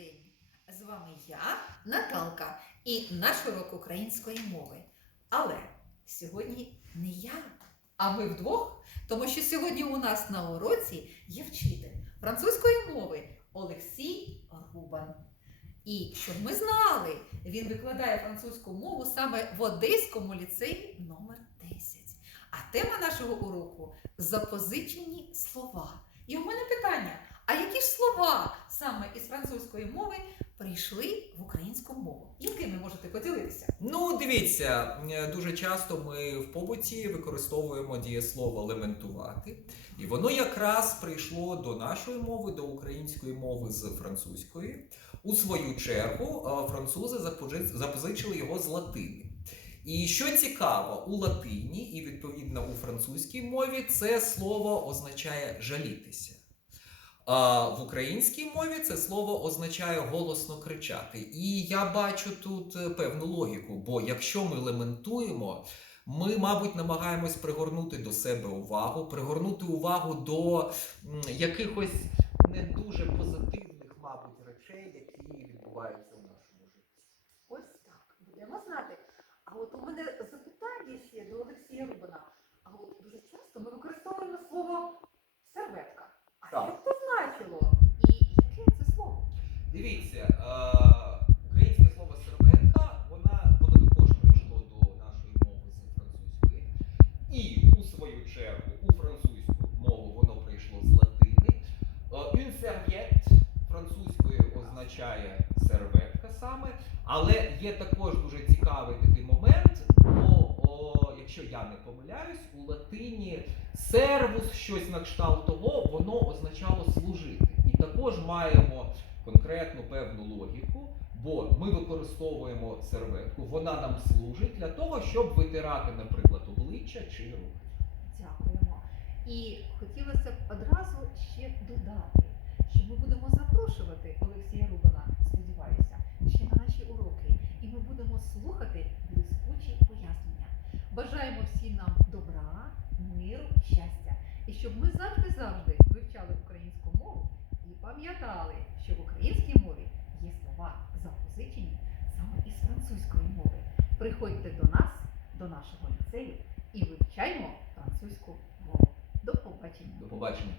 день! З вами я, Наталка, і наш урок української мови. Але сьогодні не я, а ми вдвох, тому що сьогодні у нас на уроці є вчитель французької мови Олексій Рубан. І щоб ми знали, він викладає французьку мову саме в Одеському ліцеї номер 10. А тема нашого уроку запозичені слова. І у мене питання: а які ж слова саме із французької мови прийшли в українську мову? Якими можете поділитися? Ну, дивіться, дуже часто ми в побуті використовуємо дієслово лементувати, і воно якраз прийшло до нашої мови, до української мови з французької. У свою чергу е, французи запозичили його з латини. І що цікаво, у латині і відповідно у французькій мові це слово означає жалітися. А в українській мові це слово означає голосно кричати. І я бачу тут е, певну логіку, бо якщо ми лементуємо, ми, мабуть, намагаємось пригорнути до себе увагу, пригорнути увагу до якихось не дуже позитивних, мабуть, речей, які відбуваються в нашому житті. Ось так, будемо знати. А от у мене запитання ще до Олексія Рубана. А от дуже часто ми використовуємо слово серветка. А Так. що б? І яке це слово? Дивіться, е, українське слово серветка, воно також прийшло до нашої мови з французької. І у свою чергу у французьку мову воно прийшло з латини. Е, Une французькою означає серветка саме. Але є також дуже цікавий такий момент, бо о, якщо я не помиляюсь, у латині сервус, щось на кшталт того, воно також маємо конкретну певну логіку, бо ми використовуємо серветку, вона нам служить для того, щоб витирати, наприклад, обличчя чи руки. Дякуємо. І хотілося б одразу ще додати, що ми будемо запрошувати Олексія Рубана, сподіваюся, ще на наші уроки, і ми будемо слухати блискучі пояснення. Бажаємо всім нам добра, миру, щастя, і щоб ми завжди-завжди вивчали українську пам'ятали, що в українській мові є слова запозичені саме із французької мови. Приходьте до нас, до нашого ліцею і вивчаймо французьку мову. До побачення! До побачення.